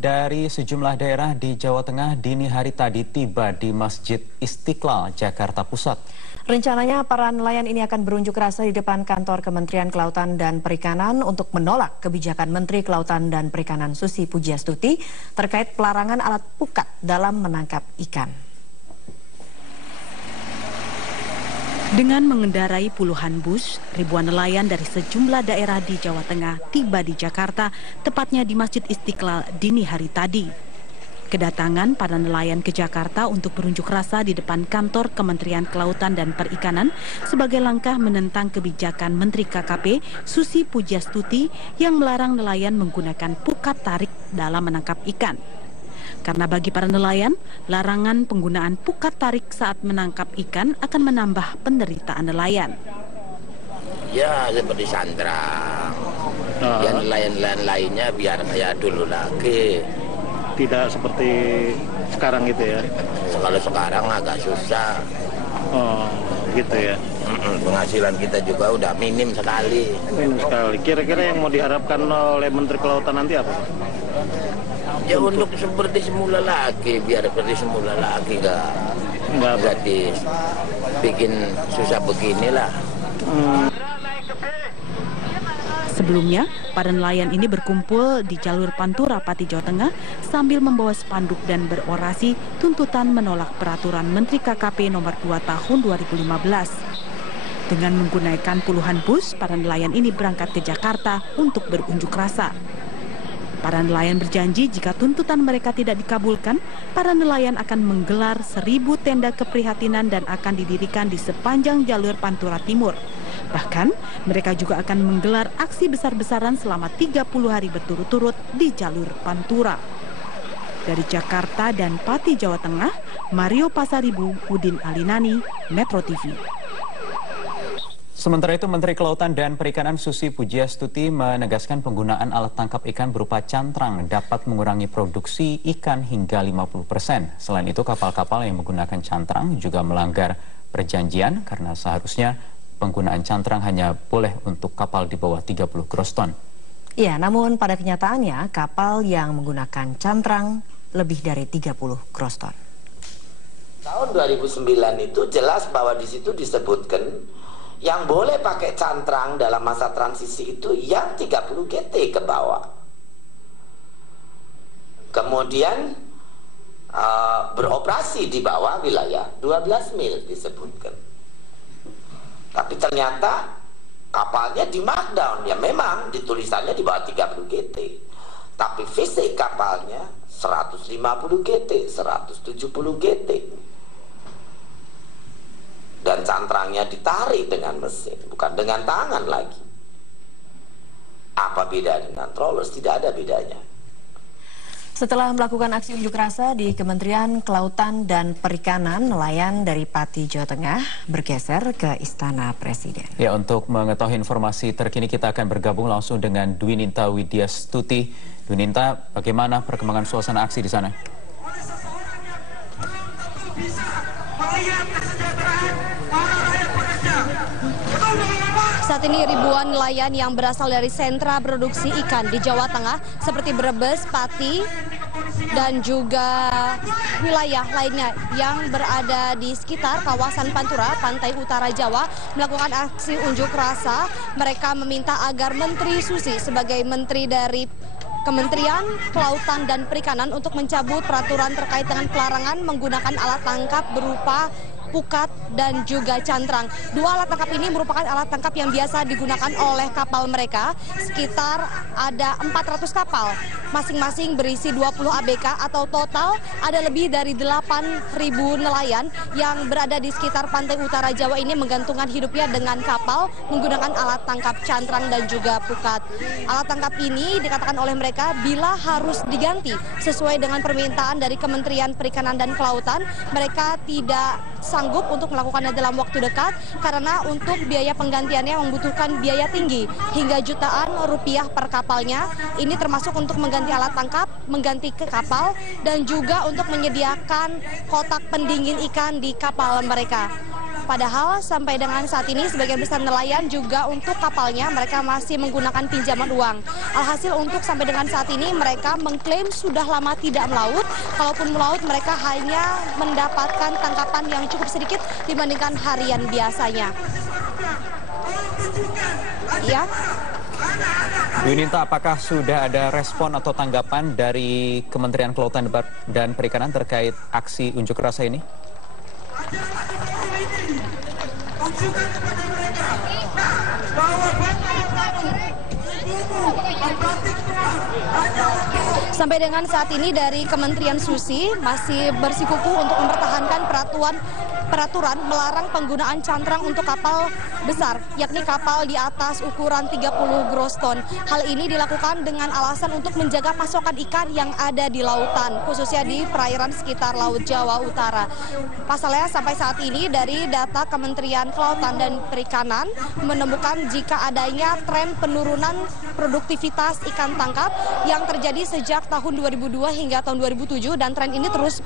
Dari sejumlah daerah di Jawa Tengah dini hari tadi tiba di Masjid Istiqlal, Jakarta Pusat. Rencananya para nelayan ini akan berunjuk rasa di depan kantor Kementerian Kelautan dan Perikanan untuk menolak kebijakan Menteri Kelautan dan Perikanan Susi Pujiastuti terkait pelarangan alat pukat dalam menangkap ikan. Dengan mengendarai puluhan bus, ribuan nelayan dari sejumlah daerah di Jawa Tengah tiba di Jakarta, tepatnya di Masjid Istiqlal dini hari tadi. Kedatangan para nelayan ke Jakarta untuk berunjuk rasa di depan kantor Kementerian Kelautan dan Perikanan sebagai langkah menentang kebijakan Menteri KKP Susi Pujiastuti yang melarang nelayan menggunakan pukat tarik dalam menangkap ikan. Karena bagi para nelayan, larangan penggunaan pukat tarik saat menangkap ikan akan menambah penderitaan nelayan. Ya, seperti sandrang. Ya, nelayan-nelayan lainnya biar kayak dulu lagi. Tidak seperti sekarang gitu ya? Kalau sekarang agak susah. Oh, gitu ya. Penghasilan kita juga udah minim sekali. Minim sekali. Kira-kira yang mau diharapkan oleh Menteri Kelautan nanti apa? Ya untuk seperti semula lagi, biar seperti semula lagi, nggak dibikin susah beginilah. Sebelumnya, para nelayan ini berkumpul di jalur Pantura, Pati, Jawa Tengah sambil membawa spanduk dan berorasi tuntutan menolak peraturan Menteri KKP nomor 2 tahun 2015. Dengan menggunakan puluhan bus, para nelayan ini berangkat ke Jakarta untuk berunjuk rasa. Para nelayan berjanji jika tuntutan mereka tidak dikabulkan, para nelayan akan menggelar 1000 tenda keprihatinan dan akan didirikan di sepanjang jalur Pantura Timur. Bahkan, mereka juga akan menggelar aksi besar-besaran selama 30 hari berturut-turut di jalur Pantura. Dari Jakarta dan Pati, Jawa Tengah, Mario Pasaribu, Udin Alinani, Metro TV. Sementara itu, Menteri Kelautan dan Perikanan Susi Pujiastuti menegaskan penggunaan alat tangkap ikan berupa cantrang dapat mengurangi produksi ikan hingga 50%. Selain itu, kapal-kapal yang menggunakan cantrang juga melanggar perjanjian karena seharusnya penggunaan cantrang hanya boleh untuk kapal di bawah 30 gross ton. Ya, namun pada kenyataannya kapal yang menggunakan cantrang lebih dari 30 gross ton. Tahun 2009 itu jelas bahwa di situ disebutkan yang boleh pakai cantrang dalam masa transisi itu yang 30 GT ke bawah. Kemudian beroperasi di bawah wilayah 12 mil disebutkan. Tapi ternyata kapalnya di markdown. Ya memang ditulisannya di bawah 30 GT. Tapi fisik kapalnya 150 GT, 170 GT. Dan cantrangnya ditarik dengan mesin, bukan dengan tangan lagi. Apa beda dengan trollers? Tidak ada bedanya. Setelah melakukan aksi unjuk rasa di Kementerian Kelautan dan Perikanan, nelayan dari Pati, Jawa Tengah bergeser ke Istana Presiden. Ya, untuk mengetahui informasi terkini kita akan bergabung langsung dengan Dwininta Widyastuti. Dwininta, bagaimana perkembangan suasana aksi di sana? Saat ini ribuan nelayan yang berasal dari sentra produksi ikan di Jawa Tengah seperti Brebes, Pati, dan juga wilayah lainnya yang berada di sekitar kawasan Pantura, pantai utara Jawa, melakukan aksi unjuk rasa. Mereka meminta agar Menteri Susi sebagai menteri dari Kementerian Kelautan dan Perikanan untuk mencabut peraturan terkait dengan pelarangan menggunakan alat tangkap berupa pukat dan juga cantrang. Dua alat tangkap ini merupakan alat tangkap yang biasa digunakan oleh kapal mereka. Sekitar ada 400 kapal, masing-masing berisi 20 ABK atau total ada lebih dari 8.000 nelayan yang berada di sekitar pantai utara Jawa ini menggantungkan hidupnya dengan kapal menggunakan alat tangkap cantrang dan juga pukat. Alat tangkap ini dikatakan oleh mereka bila harus diganti sesuai dengan permintaan dari Kementerian Perikanan dan Kelautan, mereka tidak sanggup untuk melakukannya dalam waktu dekat karena untuk biaya penggantiannya membutuhkan biaya tinggi hingga jutaan rupiah per kapalnya. Ini termasuk untuk mengganti alat tangkap, mengganti ke kapal, dan juga untuk menyediakan kotak pendingin ikan di kapal mereka. Padahal sampai dengan saat ini sebagian besar nelayan juga untuk kapalnya mereka masih menggunakan pinjaman uang. Alhasil untuk sampai dengan saat ini mereka mengklaim sudah lama tidak melaut. Kalaupun melaut mereka hanya mendapatkan tangkapan yang cukup sedikit dibandingkan harian biasanya. Ya. Yuninta, apakah sudah ada respon atau tanggapan dari Kementerian Kelautan dan Perikanan terkait aksi unjuk rasa ini? Sampai dengan saat ini dari Kementerian Susi masih bersikukuh untuk mempertahankan peraturan melarang penggunaan cantrang untuk kapal besar, yakni kapal di atas ukuran 30 gross ton. Hal ini dilakukan dengan alasan untuk menjaga pasokan ikan yang ada di lautan, khususnya di perairan sekitar Laut Jawa Utara. Pasalnya sampai saat ini dari data Kementerian Kelautan dan Perikanan menemukan jika adanya tren penurunan produktivitas ikan tangkap yang terjadi sejak tahun 2002 hingga tahun 2007 dan tren ini terus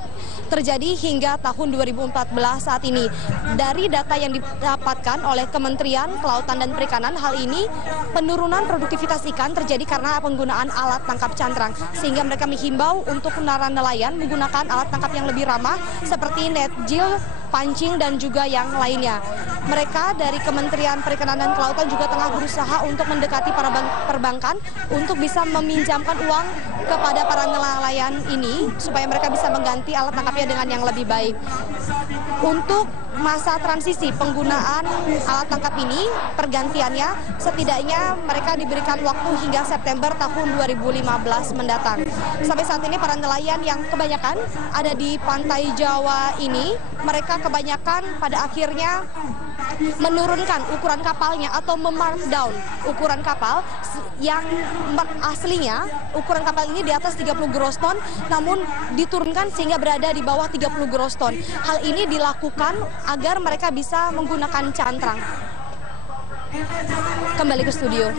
terjadi hingga tahun 2014 saat ini. Dari data yang didapatkan oleh Kementerian Kelautan dan Perikanan, hal ini penurunan produktivitas ikan terjadi karena penggunaan alat tangkap cantrang, sehingga mereka menghimbau untuk para nelayan menggunakan alat tangkap yang lebih ramah seperti net gill, pancing, dan juga yang lainnya. Mereka dari Kementerian Perikanan dan Kelautan juga tengah berusaha untuk mendekati para perbankan untuk bisa meminjamkan uang kepada para nelayan ini supaya mereka bisa mengganti alat tangkapnya dengan yang lebih baik. Untuk masa transisi penggunaan alat tangkap ini, pergantiannya setidaknya mereka diberikan waktu hingga September tahun 2015 mendatang. Sampai saat ini para nelayan yang kebanyakan ada di pantai Jawa ini, mereka kebanyakan pada akhirnya menurunkan ukuran kapalnya atau memarkdown ukuran kapal yang aslinya ukuran kapal ini di atas 30 gross ton namun diturunkan sehingga berada di bawah 30 gross ton. Hal ini dilakukan agar mereka bisa menggunakan cantrang. Kembali ke studio.